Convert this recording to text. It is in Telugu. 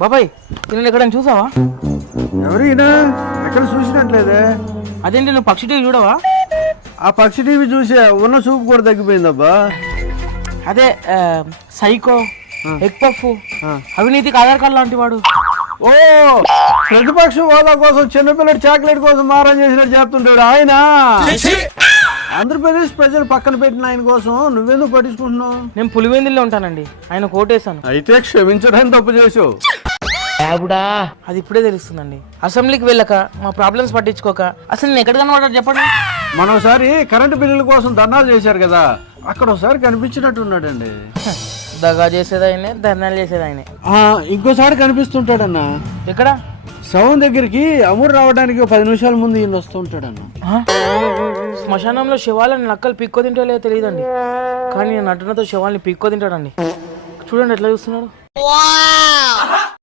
బాబాయ్ నేను ఎక్కడైనా చూసావా? ఎవరైనా ఎక్కడ చూసినట్లేదే. అదేంటి నువ్వు పక్షి టీవీ చూడవా? ఆ పక్షి టీవీ చూసే ఉన్న చూపు కూడా తగ్గిపోయిందబ్బా. అదే సైకో, ఎగ్ పఫ్, అవినీతికి ఆధార్ కార్డు లాంటి వాడు. ఓ ప్రతిపక్ష హోదా కోసం చిన్నపిల్లడు చాక్లెట్ కోసం మారం చేసినట్టు చెప్తుంటాడు ఆయన. ఆంధ్రప్రదేశ్ ప్రజలు పక్కన పెట్టిన ఆయన కోసం నువ్వెందుకు పట్టించుకుంటున్నావు? నేను పులివెందుల్లో ఉంటానండి, ఆయన కోటేశాను. అయితే క్షమించడానికి తప్పు చేసావు. అది ఇప్పుడే తెలుస్తుందండి. అసెంబ్లీకి వెళ్ళక మా ప్రాబ్లమ్స్ పట్టించుకోక అసలు నేను ఎక్కడ కనబడ్డా చెప్పండి. మనం ఒకసారి కరెంటు బిల్లుల కోసం ధర్నాలు చేశారు కదా, అక్కడ ఒకసారి కనిపించినట్టున్నాడండి. దగా చేసేది ఆయనే, ధర్నాలు చేసేది ఆయనే. ఇంకోసారి కనిపిస్తుంటాడన్నా. ఎక్కడ? శవం దగ్గరికి అమూరు రావడానికి 10 నిమిషాల ముందు ఈయన వస్తూ ఉంటాడన్న. శ్మశానంలో శవాలని నక్కలు పిక్కో తింటో లేదో తెలియదండి, కానీ నటనతో శవాల్ని పిక్కో తింటాడండి. చూడండి ఎట్లా చూస్తున్నాడు.